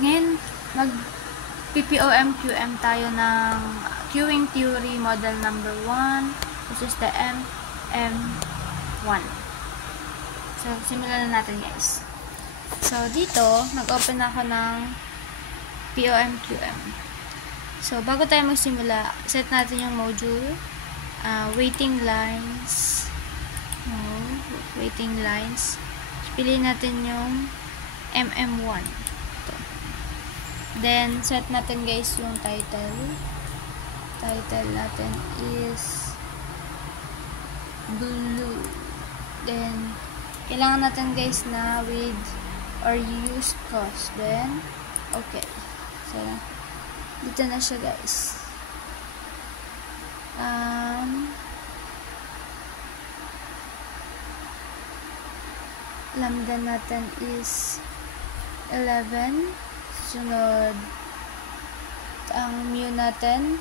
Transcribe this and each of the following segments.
Ngayon, mag-PPOM-QM tayo ng queuing theory model number 1, which is the MM1. So, simulan na natin, guys. So, dito, nag-open ako ng POM-QM. So, bago tayo magsimula, set natin yung module, waiting lines. Waiting lines. Piliin natin yung MM1. Ito. Then, set natin, guys, yung title. Title natin is blue. Then, kailangan natin, guys, na with or use cost. Then, okay. So, dito na siya, guys. Lambda natin is 11. Sunod, ang mu natin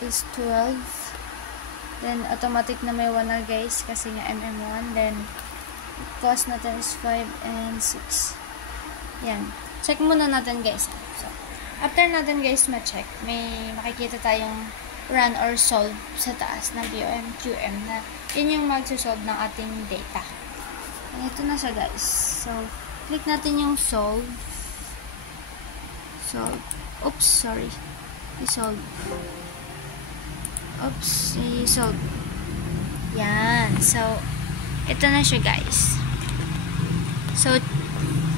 is 12. Then, automatic na may 1 na, guys, kasi nga MM1. Then, cost natin is 5 and 6. Yan. Check muna natin, guys. So, after natin, guys, ma-check, may makikita tayong run or solve sa taas ng POM-QM na yun yung mag-solve ng ating data. And ito na siya, guys. So, click natin yung solve. Solve. Oops, sorry. I-solve. Oops, i-solve. Yan. So, ito na siya, guys. So,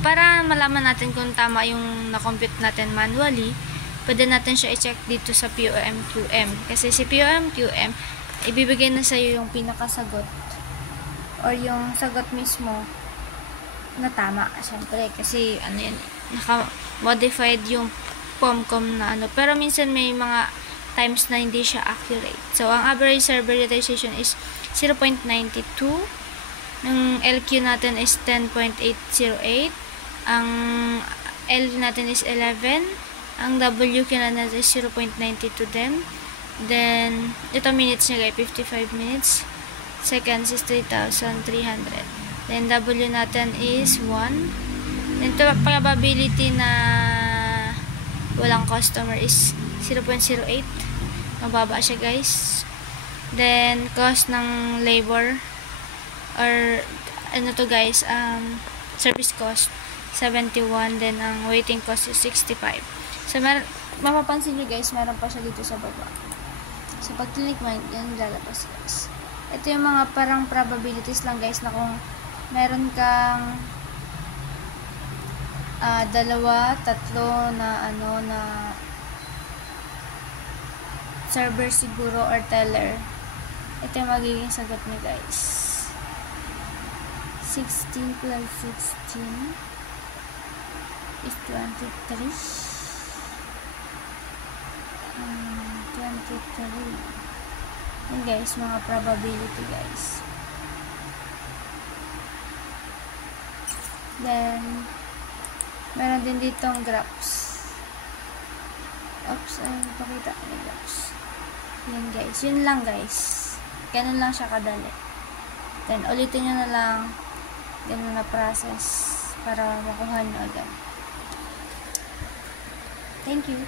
para malaman natin kung tama yung na-compute natin manually, pwede natin siya i-check dito sa POM-QM. Kasi si POM-QM, ibibigay na sa'yo yung pinakasagot or yung sagot mismo na tama. Siyempre, kasi ano yan, naka-modified yung POM-COM na ano. Pero minsan may mga times na hindi siya accurate. So, ang average server utilization is 0.92. Yung LQ natin is 10.808. Ang L natin is 11. Ang WQ natin is 0.92 din. Then, ito minutes niya, guys, 55 minutes. Seconds is 3,300. Then, W natin is 1. Then, ito, probability na walang customer is 0.08. Mababa siya, guys. Then, cost ng labor or ano to, guys, service cost 71. Then, ang waiting cost is 65. So, mapapansin nyo, guys, meron pa siya dito sa baba. So, pag click mo, yan lalabas, guys. Ito yung mga parang probabilities lang, guys, na kung meron kang 2, 3 na ano na server siguro or teller, ito yung magiging sagot niya, guys. 16 plus 16 is 23. 23. Yan, guys, mga probability, guys. Then, meron din ditong graphs. Oops, ayun, pakita ko yung graphs. Yan, guys. Yun lang, guys. Ganun lang siya kadali. Then, ulitin nyo na lang ganun na process para makuha nyo agad. Thank you.